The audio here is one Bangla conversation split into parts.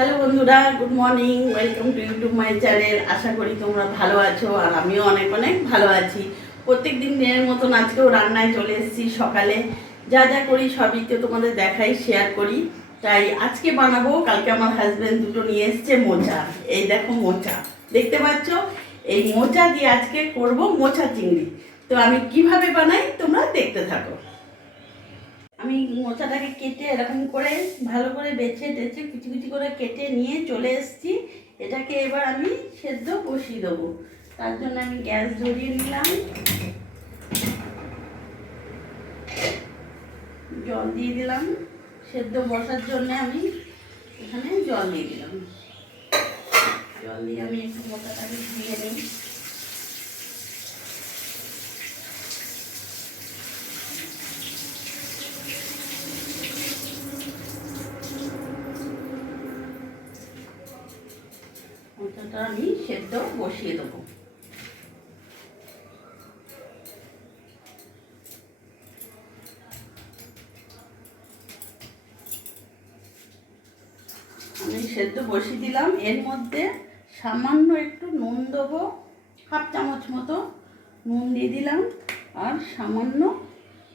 হ্যালো বন্ধুরা, good morning. Welcome to YouTube my channel. আশা করি তোমরা ভালো আছো আর আমিও অনেক অনেক ভালো আছি। প্রত্যেক দিনের মতন আজকেও রান্নায় চলে এসেছি। সকালে যা যা করি সবই তো তোমাদের দেখাই, শেয়ার করি। তাই আজকে বানাবো, কালকে আমার হাজব্যান্ড দুটো নিয়ে এসছে মোচা। এই দেখো মোচা, দেখতে পাচ্ছ? এই মোচা দিয়ে আজকে করব মোচা চিংড়ি। তো আমি কিভাবে বানাই তোমরা দেখতে থাকো। আমি মোচাটাকে কেটে এরকম করে ভালো করে বেছে টেছে কুচি কুচি করে কেটে নিয়ে চলে এসেছি। এটাকে এবার আমি সেদ্ধ বসিয়ে দেবো। তার জন্য আমি গ্যাস ধরিয়ে নিলাম, জল দিয়ে দিলাম। সেদ্ধ বসার জন্য আমি এখানে জল দিয়ে দিলাম। জল দিয়ে আমি একটু মোচাটাকে ধুয়ে নিই। মোচাটা আমি সেদ্ধ বসিয়ে দেবো। আমি সেদ্ধ বসিয়ে দিলাম। এর মধ্যে সামান্য একটু নুন দেবো, হাফ চামচ মতো নুন দিয়ে দিলাম। আর সামান্য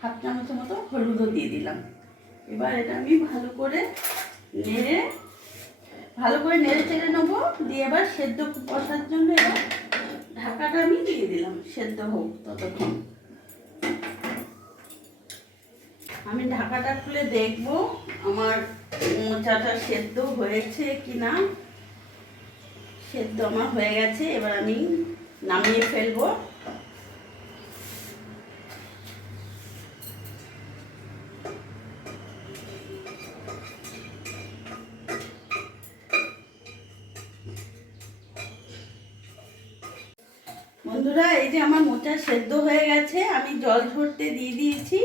হাফ চামচ মতো হলুদও দিয়ে দিলাম। এবার এটা আমি ভালো করে নেড়ে চেড়ে নেবো। দিয়ে এবার সেদ্ধ বসার জন্য এবার ঢাকাটা আমি দিয়ে দিলাম, সেদ্ধ হোক ততক্ষণ। আমি ঢাকাটা খুলে দেখবো আমার মোচাটা সেদ্ধ হয়েছে কি না। সেদ্ধ আমার হয়ে গেছে, এবার আমি নামিয়ে ফেলবো। বন্ধুরা, এই যে আমার মোচা সেদ্ধ হয়ে গেছে, আমি জল ঝরতে দিয়ে দিয়েছি।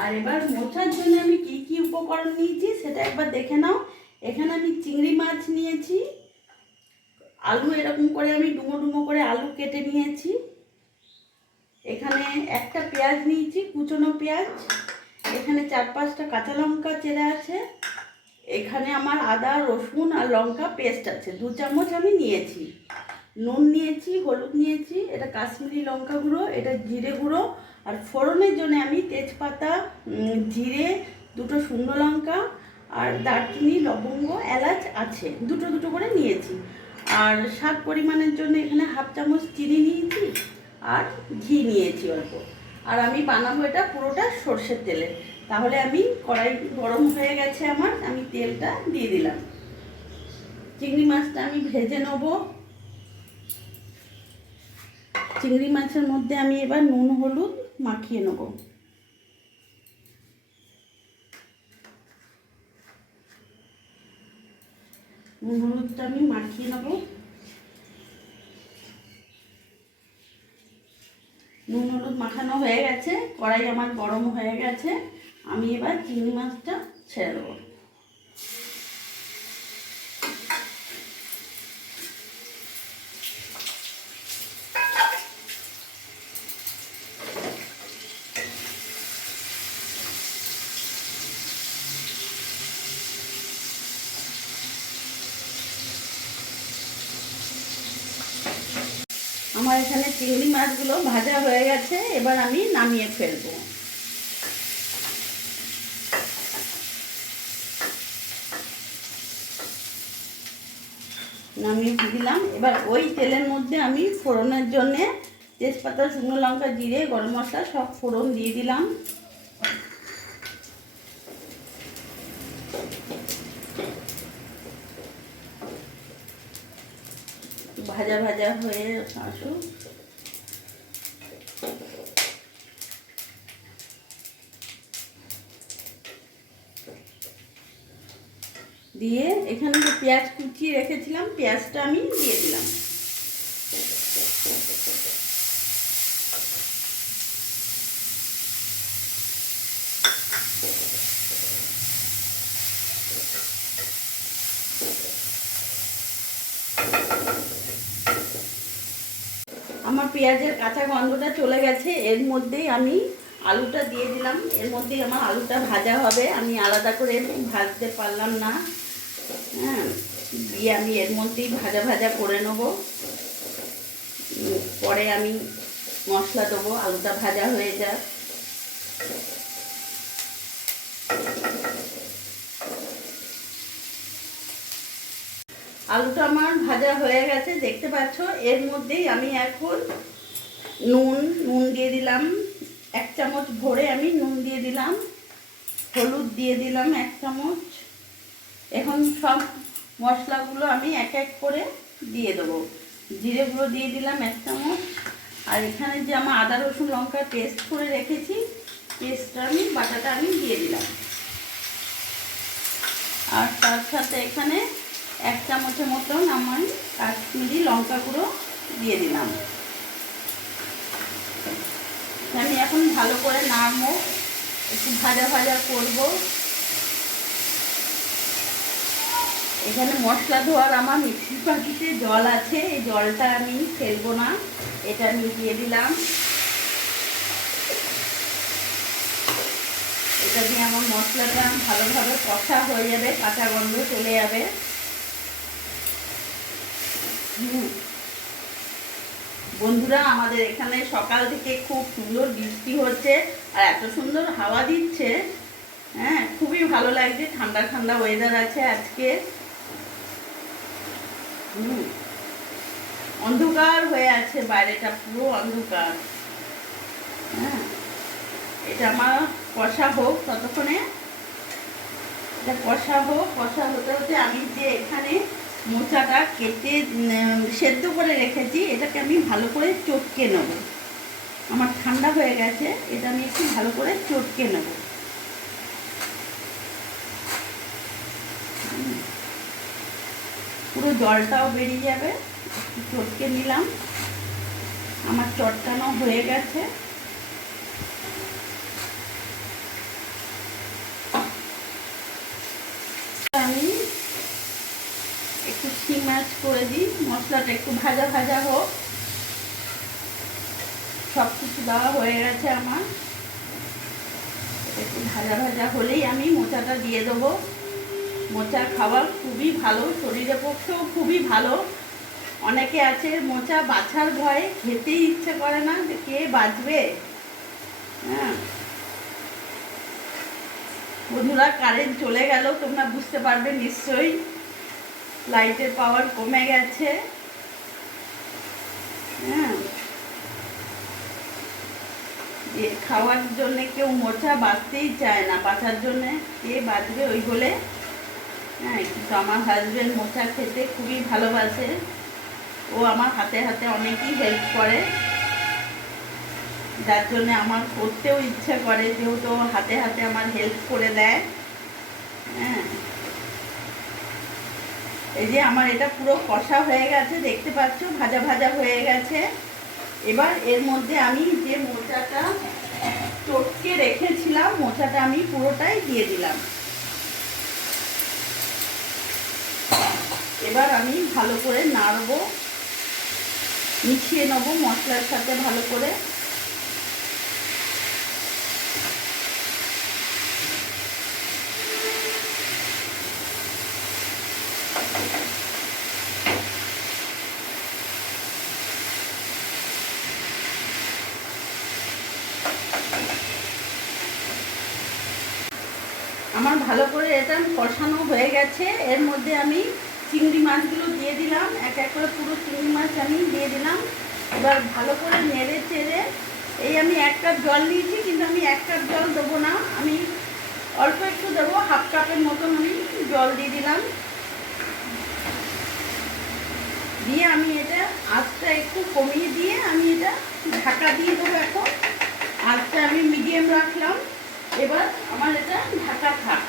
আর এবার মোচার জন্য আমি কি কি উপকরণ নিয়েছি সেটা একবার দেখে নাও। এখানে আমি চিংড়ি মাছ নিয়েছি, আলু এরকম করে আমি ডুমো ডুমো করে আলু কেটে নিয়েছি। এখানে একটা পেঁয়াজ নিয়েছি, কুচনো পেঁয়াজ। এখানে 4-5টা কাঁচা লঙ্কা চেরা আছে। এখানে আমার আদা রসুন আর লঙ্কা পেস্ট আছে, 2 চামচ আমি নিয়েছি। নুন নিয়েছি, হলুদ নিয়েছি, এটা কাশ্মীরি লঙ্কা গুঁড়ো, এটা জিরে গুঁড়ো। আর ফোড়নের জন্য আমি তেজপাতা, জিরে, 2টো শুকনো লঙ্কা আর দারচিনি, লবঙ্গ, এলাচ আছে, দুটো দুটো করে নিয়েছি। আর স্বাদ পরিমাণের জন্য এখানে হাফ চামচ চিনি নিয়েছি আর ঘি নিয়েছি অল্প। আর আমি বানাবো এটা পুরোটা সর্ষের তেলে। তাহলে আমি কড়াই গরম হয়ে গেছে আমার, আমি তেলটা দিয়ে দিলাম। চিংড়ি মাছটা আমি ভেজে নেব। চিংড়ি মাছের মধ্যে আমি এবার নুন হলুদ মাখিয়ে নেব। নুন হলুদটা আমি মাখিয়ে নেব। নুন হলুদ মাখানো হয়ে গেছে, কড়াই আমার গরম হয়ে গেছে। আমি এবার চিংড়ি মাছটা ছেড়ে দেবো। আমার এখানে চিংড়ি মাছগুলো ভাজা হয়ে গেছে, এবার আমি নামিয়ে ফেলবো। নামিয়ে দিলাম। এবার ওই তেলের মধ্যে আমি ফোড়নের জন্যে তেজপাতা, শুকনো লঙ্কা, জিরে, গরম মশলা সব ফোড়ন দিয়ে দিলাম। ভাজা ভাজা হয়ে আসুক। দিয়ে এখানে যে পেঁয়াজ কুচিয়ে রেখেছিলাম, পেঁয়াজটা আমি দিয়ে দিলাম। আমার পেঁয়াজের কাঁচা গন্ধটা চলে গেছে। এর মধ্যেই আমি আলুটা দিয়ে দিলাম। এর মধ্যেই আমার আলুটা ভাজা হবে, আমি আলাদা করে ভাজতে পারলাম না। হ্যাঁ, দিয়ে আমি এর মধ্যেই ভাজা ভাজা করে নেব। পরে আমি মশলা দেবো, আলুটা ভাজা হয়ে যাক। আলুটা আমার ভাজা হয়ে গেছে দেখতে পাচ্ছ। এর মধ্যেই আমি এখন নুন দিয়ে দিলাম, 1 চামচ ভরে আমি নুন দিয়ে দিলাম, হলুদ দিয়ে দিলাম 1 চামচ। এখন সব মশলাগুলো আমি এক এক করে দিয়ে দেবো। জিরে গুঁড়ো দিয়ে দিলাম 1 চামচ। আর এখানে যে আমার আদা রসুন লঙ্কা পেস্ট করে রেখেছি, বাটাটা আমি দিয়ে দিলাম। আর তার সাথে এখানে 1 চামচের মতন আমার কাশ্মীরি লঙ্কা গুঁড়ো দিয়ে দিলাম। আমি এখন ভালো করে নাড়বো, একটু ভাজা ভাজা করব। এখানে মশলা ধোয়ার আমার মিক্সির বাটিতে জল আছে, এই জলটা আমি ফেলবো না, এটা আমি দিয়ে দিলাম। এটা দিয়ে আমার মশলাটা ভালোভাবে কষা হয়ে যাবে, কাঁচা গন্ধ চলে যাবে। বন্ধুরা, আমাদের এখানে সকাল থেকে খুব সুন্দর বৃষ্টি হচ্ছে আর এত সুন্দর হাওয়া দিচ্ছে, হ্যাঁ খুবই ভালো লাগছে। ঠান্ডা ঠান্ডা ওয়েদার আছে আজকে। অন্ধকার হয়ে আছে, বাইরেটা পুরো অন্ধকার। হ্যাঁ, এটা আমার কষা হোক ততক্ষণে, এটা কষা হোক। কষা হতে হতে আমি যে এখানে মোচাটা কেটে সেদ্ধ করে রেখেছি, এটাকে আমি ভালো করে চটকে নেব। আমার ঠান্ডা হয়ে গেছে, এটা আমি একটু ভালো করে চটকে নেব। পুরো জলটাও বেরিয়ে যাবে, একটু চটকে নিলাম। আমার চটকানো হয়ে গেছে। আমি একটু সিমাচ করে দিই, মশলাটা একটু ভাজা ভাজা হোক। সব কিছু দেওয়া হয়ে গেছে আমার, একটু ভাজা ভাজা হলেই আমি মোচাটা দিয়ে দেবো। মোচা খাওয়া খুবই ভালো, শরীরের পক্ষেও খুবই ভালো। অনেকে আছে মোচা বাছার ভয়ে খেতেই ইচ্ছে করে না, যে কে বাছবে। হ্যাঁ বন্ধুরা, কারেন্ট চলে গেল, তোমরা বুঝতে পারবে নিশ্চয়ই। লাইটের পাওয়ার কমে গেছে। হ্যাঁ, খাওয়ার জন্য কেউ মোচা বাছতেই চায় না, বাছার জন্যে কে বাছবে ওই বলে। হ্যাঁ, কিন্তু আমার হাজবেন্ড মোচা খেতে খুবই ভালোবাসে। ও আমার হাতে হাতে অনেকই হেল্প করে, যার জন্যে আমার করতেও ইচ্ছে করে, যেহেতু হাতে হাতে আমার হেল্প করে দেয়। হ্যাঁ, এই যে আমার এটা পুরো কষা হয়ে গেছে দেখতে পাচ্ছ, ভাজা ভাজা হয়ে গেছে। এবার এর মধ্যে আমি যে মোচাটা চটকে রেখেছিলাম, মোচাটা আমি পুরোটাই দিয়ে দিলাম। এবার আমি ভালো করে নাড়বো, মিশিয়ে নেবো মশলার সাথে ভালো করে। আমার ভালো করে এটা কষানো হয়ে গেছে। এর মধ্যে আমি চিংড়ি মাছগুলো দিয়ে দিলাম, এক এক করে পুরো চিংড়ি মাছ আমি দিয়ে দিলাম। এবার ভালো করে নেড়ে চেড়ে, এই আমি 1 কাপ জল নিয়েছি, কিন্তু আমি 1 কাপ জল দেবো না, আমি অল্প একটু দেবো, 1/2 কাপের মতন আমি জল দিয়ে দিলাম। দিয়ে আমি এটা আঁচটা একটু কমিয়ে দিয়ে আমি এটা ঢাকা দিয়ে দেবো। এখন আঁচটা আমি মিডিয়াম রাখলাম। এবার আমার এটা ঢাকা থাক।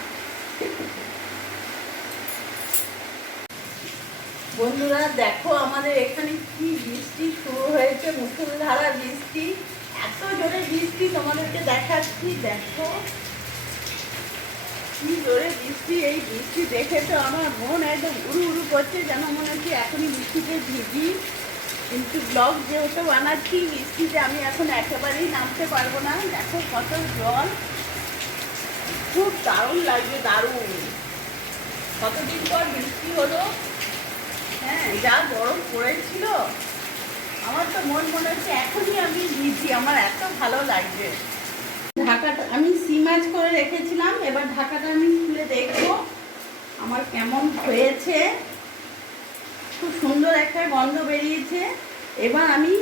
বন্ধুরা দেখো, আমাদের এখানে কি বৃষ্টি শুরু হয়েছে, মুষলধারা বৃষ্টি। এত জোরে বৃষ্টি তোমাদেরকে দেখাচ্ছি, দেখো কি জোরে বৃষ্টি। এই বৃষ্টি দেখে তো আমার মন একদম উড়ু উড়ু করছে, যেন মনে হচ্ছে এখনই বৃষ্টিতে ভিজি। কিন্তু ব্লগ যেহেতু বানাচ্ছি, বৃষ্টিতে আমি এখন একেবারেই নামতে পারবো না। দেখো কত জল, খুব দারুণ লাগবে, দারুণ। কতদিন পর বৃষ্টি হলো, যা গরম পড়েছিল, আমার তো মনে হচ্ছে এখনই আমি দিয়েছি, আমার এত ভালো লাগবে। ঢাকাটা আমি সি মাছ করে রেখেছিলাম, এবার ঢাকাটা আমি খুলে দেখবো আমার কেমন হয়েছে। খুব সুন্দর একটা গন্ধ বেরিয়েছে। এবার আমি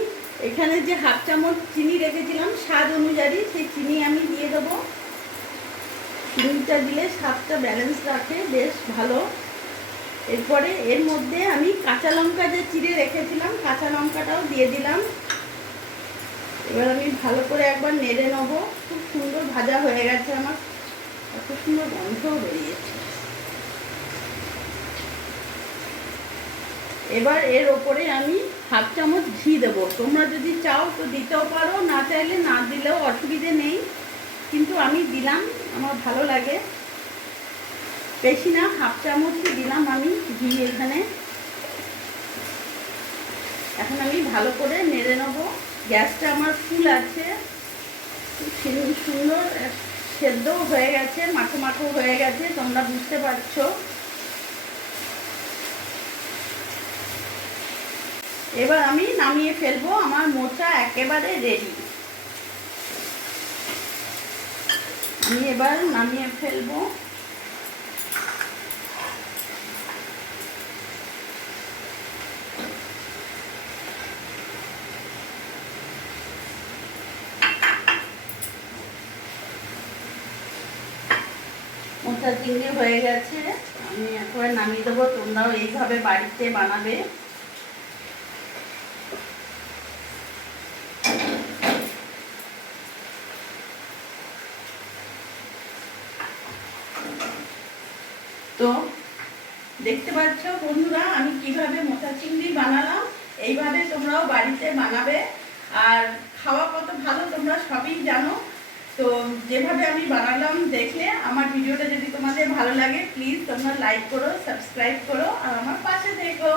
এখানে যে হাফ চামচ চিনি রেখেছিলাম স্বাদ অনুযায়ী, সেই চিনি আমি দিয়ে দেবো। চিনিটা দিলে স্বাদটা ব্যালেন্স রাখে, বেশ ভালো। এরপরে এর মধ্যে আমি কাঁচা লঙ্কা যে চিড়ে রেখেছিলাম, কাঁচা লঙ্কাটাও দিয়ে দিলাম। এবার আমি ভালো করে একবার নেড়ে নেবো। খুব সুন্দর ভাজা হয়ে গেছে আমার, এত সুন্দর গন্ধও বেরিয়েছে। এবার এর ওপরে আমি হাফ চামচ ঘি দেবো। তোমরা যদি চাও তো দিতেও পারো, না চাইলে না দিলেও অসুবিধে নেই, কিন্তু আমি দিলাম, আমার ভালো লাগে। বেশি না, হাফ চামচই দিলাম আমি ঘি এখানে। এখন আমি ভালো করে নেড়ে নেবো। গ্যাসটা আমার ফুল আছে, খুব সুন্দর সেদ্ধও হয়ে গেছে, মাখো মাখো হয়ে গেছে, তোমরা বুঝতে পারছো। এবার আমি নামিয়ে ফেলবো, আমার মোচা একেবারে রেডি। আমি এবার নামিয়ে ফেলবো। মোচা চিংড়ি হয়ে গেছে, আমি একবার নামিয়ে দেবো। তোমরাও এইভাবে বাড়িতে বানাবে। তো দেখতে পাচ্ছ বন্ধুরা, আমি কিভাবে মোচা চিংড়ি বানালাম। এইভাবে তোমরাও বাড়িতে বানাবে। আর খাওয়া কত ভালো তোমরা সবই জানো। তো যেভাবে আমি বানালাম দেখলে, আমার ভিডিওটা যদি তোমাদের ভালো লাগে প্লিজ তোমরা লাইক করো, সাবস্ক্রাইব করো আর আমার পাশে থেকো।